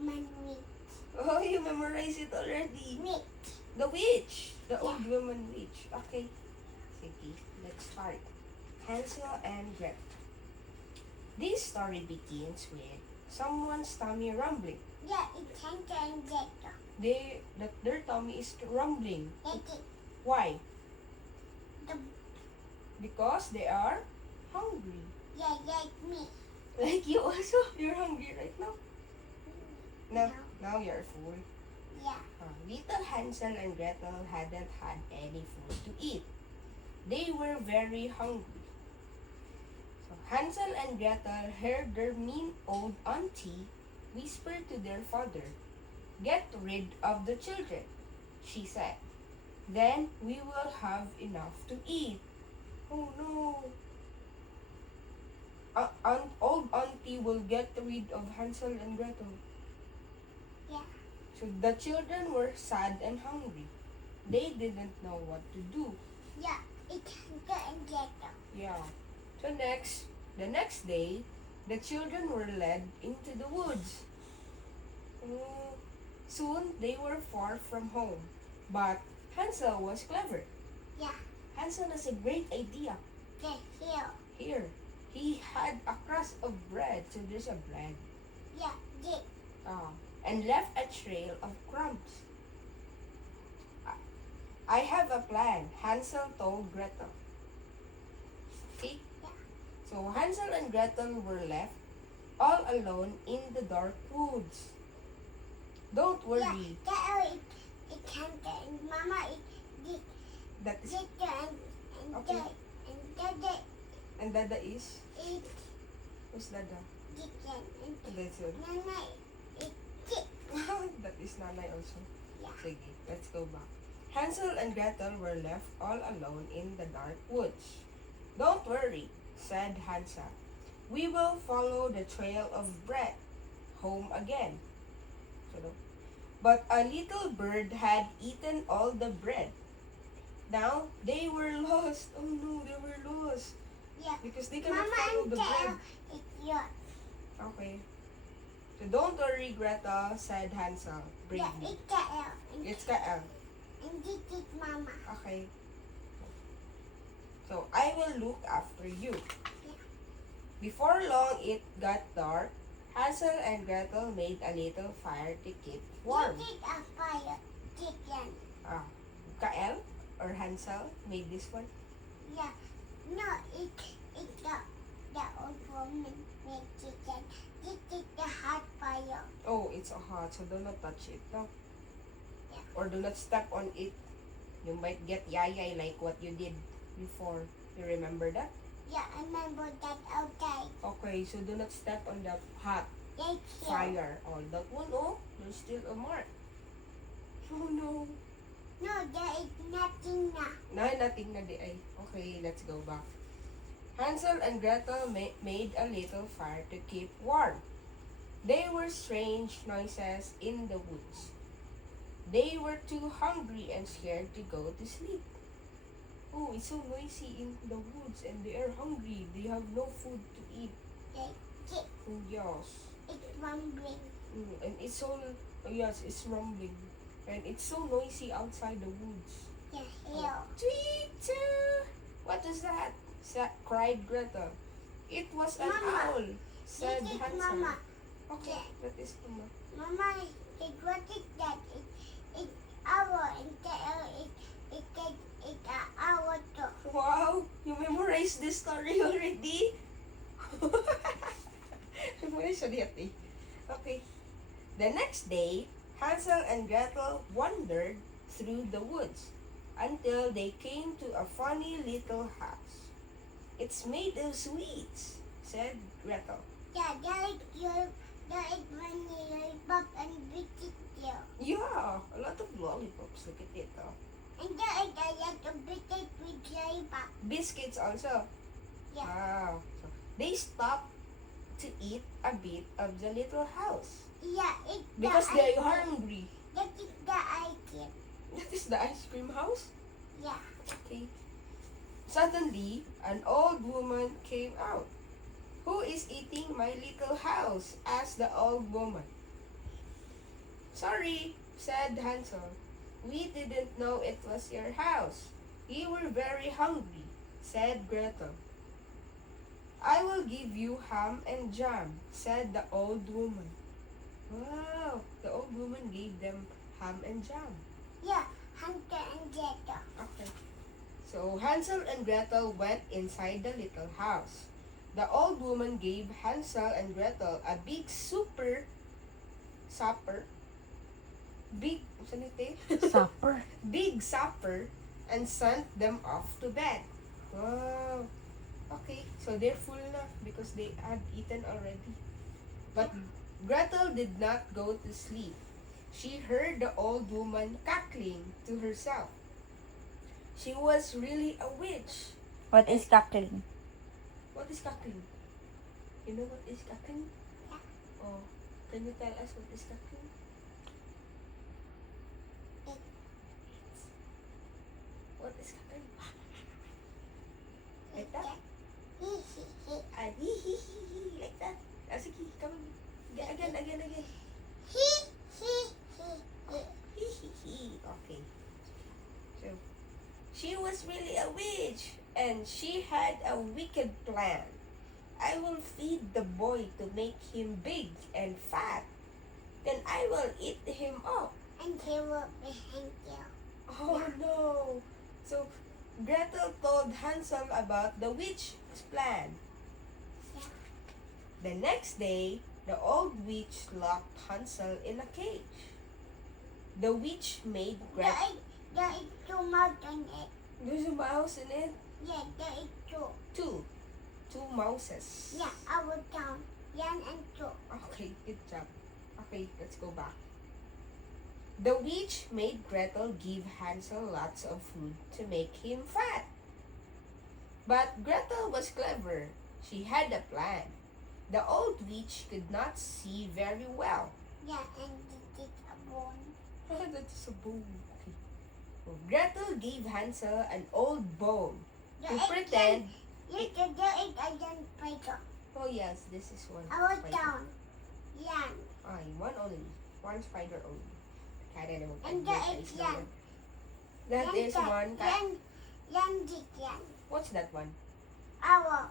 woman witch. Oh, you memorize it already. Witch. The witch. The old woman witch. Okay. Sige, let's start. Hansel and Gretel. This story begins with someone's tummy rumbling. Yeah, it's Hansel and Gretel. Their tummy is rumbling. Like it, Why? the, Because they are hungry. yeah, like me. Like you also. You're hungry right now. No, now you're full. Yeah. Little Hansel and Gretel hadn't had any food to eat. They were very hungry. So Hansel and Gretel heard their mean old auntie whisper to their father, "Get rid of the children," she said. "Then we will have enough to eat." Oh no. Old auntie will get rid of Hansel and Gretel. Yeah. So the children were sad and hungry. They didn't know what to do. Yeah, it's Hansel and Gretel. Yeah. So the next day, the children were led into the woods. Soon they were far from home. But Hansel was clever. Yeah. Hansel has a great idea. The hill. Here, he had a crust of bread. So there's a bread. Yeah, the, And left a trail of crumbs. "I have a plan," Hansel told Gretel. See? yeah. So Hansel and Gretel were left all alone in the dark woods. Don't Yeah, worry. that it's Hansel and Mama it That is, Gretel and Okay. Dada and Dada is? it Who's Dada? chicken and That's it. Mama it chick. That is Nanay also. Yeah. Sige, let's go back. Hansel and Gretel were left all alone in the dark woods. Don't worry, said Hansel. We will follow the trail of bread home again. But a little bird had eaten all the bread. Now they were lost. Oh no, they were lost. Yeah. Because they cannot Mama follow and the bread. Dada it's yours. Okay. So don't worry, Gretel, said Hansel Yeah, bravely. it's Dada It's Kael. and this is Mama. Okay. So I will look after you. Before long it got dark. Hansel and Gretel made a little fire to keep warm. This is a fire chicken. Kael or Hansel made this one. Yeah. No, it's the old woman made chicken. This is the hot fire. Oh, it's hot, so do not touch it, no? Yeah. Or do not step on it. You might get yayay like what you did before. You remember that? Yeah, I remember that outside. Okay, so do not step on the hot Right here. fire. Oh, that one, oh, there's still a mark. Oh no. No, there is nothing now. No, nothing na di ay. Okay, let's go back. Hansel and Gretel made a little fire to keep warm. There were strange noises in the woods. They were too hungry and scared to go to sleep. Oh, it's so noisy in the woods and they are hungry. They have no food to eat. Like it, Oh, yes. it's rumbling. And it's so, yes, it's rumbling. And it's so noisy outside the woods. Yeah, here. Tweet! What is that? Cried Gretel. It was an Mama. owl, said This is Hansel. Mama. Okay, Yeah. that is Mama. Mama, what is that? It's owl and it's an owl too. Wow, you memorized this story already? Memorized already. Okay. The next day, Hansel and Gretel wandered through the woods until they came to a funny little house. It's made of sweets, said Gretel. Yeah, there is one lollipop and biscuit there. Yeah, a lot of lollipops. Look at it. Oh. And there is a lot of biscuit with lollipop. Biscuits also. Yeah. Wow. So they stopped to eat a bit of the little house Yeah, it's because the they ice are cream. hungry. That is the ice cream. That is the ice cream house. Yeah. Okay. Suddenly, an old woman came out. Who is eating my little house? Asked the old woman. Sorry, said Hansel. We didn't know it was your house. We were very hungry, said Gretel. I will give you ham and jam, said the old woman. Wow, the old woman gave them ham and jam. Yeah, Hunter and Gretel. Okay. So Hansel and Gretel went inside the little house. The old woman gave Hansel and Gretel a big supper, big, Supper. big supper, and sent them off to bed. Wow. Okay, so they're full na because they had eaten already. But Gretel did not go to sleep. She heard the old woman cackling to herself. She was really a witch. What is cackling? What is cackling? You know what is cackling? Yeah. Oh, can you tell us what is cackling? What is cackling? Like that? Ah, hee hee hee hee, like that. Ah, sige, come on. Again. Hee hee hee. Okay. So, she was really a witch, and she had a wicked plan. I will feed the boy to make him big and fat. Then I will eat him up. And he will be hungry. Oh no! So, Gretel told Hansel about the witch's plan. Yeah. The next day, the old witch locked Hansel in a cage. The witch made Gretel... There is two mouths in it. There's a mouse in it. Yeah, there is two. Two mouses. Yeah, I will count. One and two. Okay, good job. Okay, let's go back. The witch made Gretel give Hansel lots of food to make him fat. But Gretel was clever. She had a plan. The old witch could not see very well. Yeah, and this is a bone. That's a bone. Okay. So Gretel gave Hansel an old bone to There is pretend. Look, there is a young spider. Oh yes, this is one. I will spider. count. One. Ay, one only. One spider only. Kaya naman. And there is one. That is one. Yan chicken. What's that one? Owl.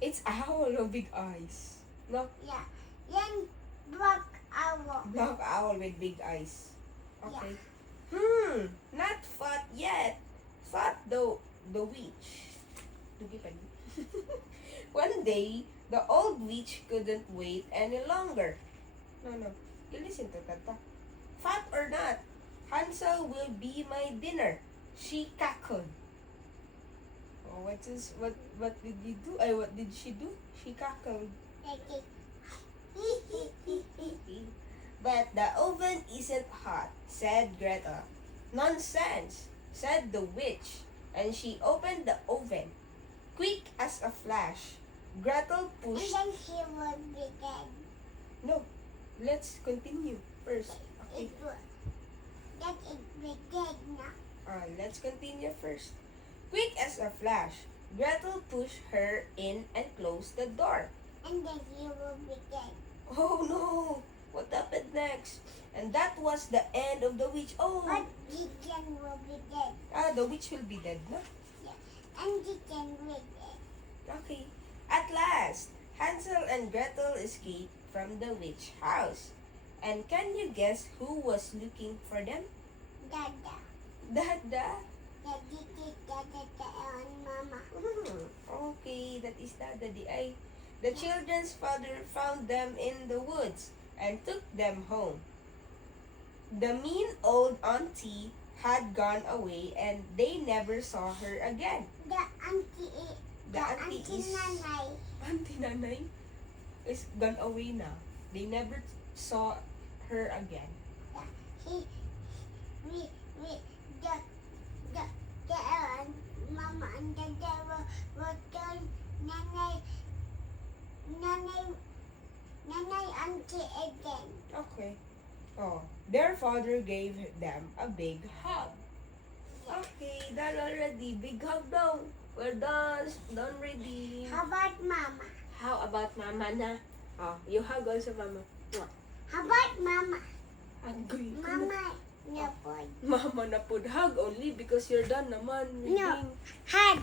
It's owl with big eyes. No, Yeah. Yan black owl. black owl with big eyes. Okay. Not fought yet. Fought the witch. One day, the old witch couldn't wait any longer. No. You listen to Tata. Fat or not, Hansel will be my dinner. She cackled. Oh, what did you do? What did she do? She cackled. Like it. But the oven isn't hot, said Gretel. Nonsense, said the witch, and she opened the oven. Quick as a flash, Gretel And pushed... then he will be dead. No, let's continue first. Okay, It will. That it be dead now. let's continue first. Quick as a flash, Gretel pushed her in and closed the door. And then he will be dead. Oh no! What happened next? And that was the end of the witch. Oh! But chicken will be dead. The witch will be dead, no? And chicken will be dead. Okay. At last, Hansel and Gretel escaped from the witch house. And can you guess who was looking for them? Dada. Dada. Daddy, Dada, and Mama. Okay, that is Dada. The children's father found them in the woods and took them home. The mean old auntie had gone away and they never saw her again. The auntie is. The auntie is... Nanay. Auntie Nanay is gone away na. They never saw her again. The Mama and Dada were told Nanay auntie again. Okay. Oh, their father gave them a big hug. Okay, done already. Big hug daw. We're done. Done ready. How about Mama? How about Mama na? Oh, you hug also Mama. Mwah. How about Mama? Hug No, boy. Mama na pud hug only because you're done naman No. reading. Had.